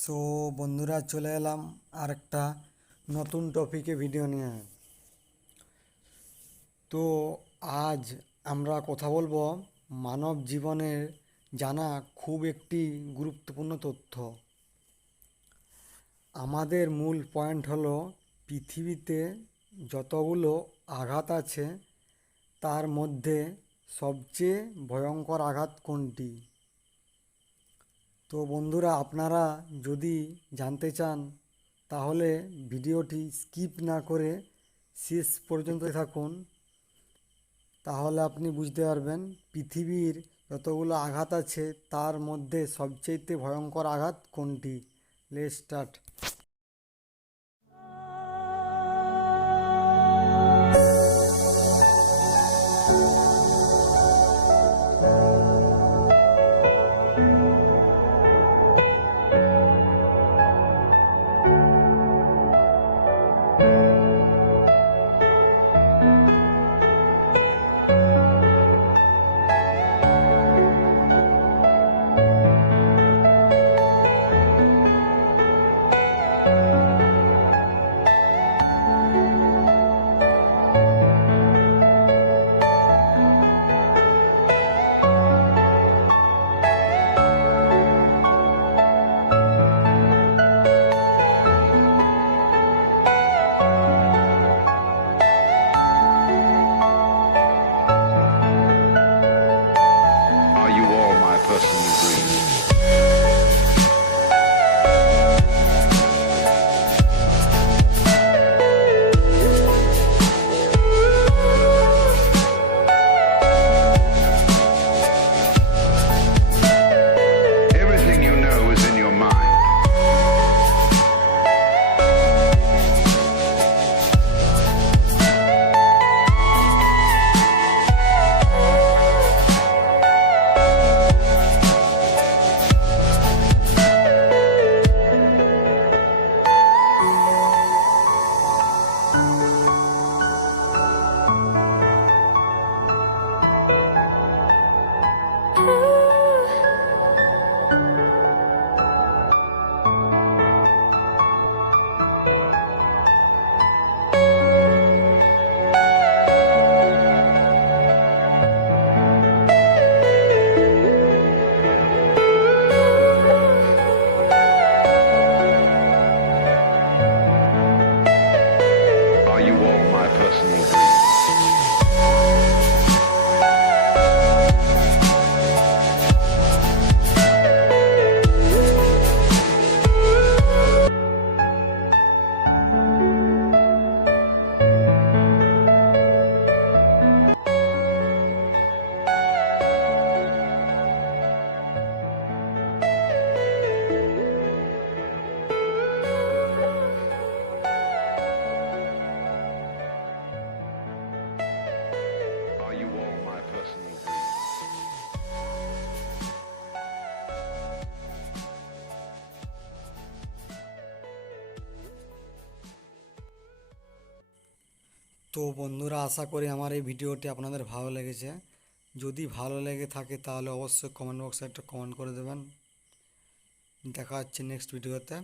সো বন্ধুরা, চলে এলাম আর একটা নতুন টপিকে ভিডিও নিয়ে। তো আজ আমরা কথা বলবো মানব জীবনের জানা খুব একটি গুরুত্বপূর্ণ তথ্য। আমাদের মূল পয়েন্ট হলো পৃথিবীতে যতগুলো আঘাত আছে তার মধ্যে সবচেয়ে ভয়ঙ্কর আঘাত কোনটি। তো বন্ধুরা, আপনারা যদি জানতে চান তাহলে ভিডিওটি স্কিপ না করে শেষ পর্যন্ত থাকুন, তাহলে আপনি বুঝতে পারবেন পৃথিবীর যতগুলো আঘাত আছে তার মধ্যে সবচেয়ে ভয়ঙ্কর আঘাত কোনটি। Let's start. Are you all my personal dreams? Everything you know is in your mind. Are you all my personal dreams? Are you all my personal dreams? তো বন্ধুরা, আশা করি আমার এই ভিডিওটি আপনাদের ভালো লেগেছে। যদি ভালো লেগে থাকে তাহলে অবশ্যই কমেন্ট বক্সে একটা কমেন্ট করে দেবেন। দেখা হচ্ছে নেক্সট ভিডিওতে।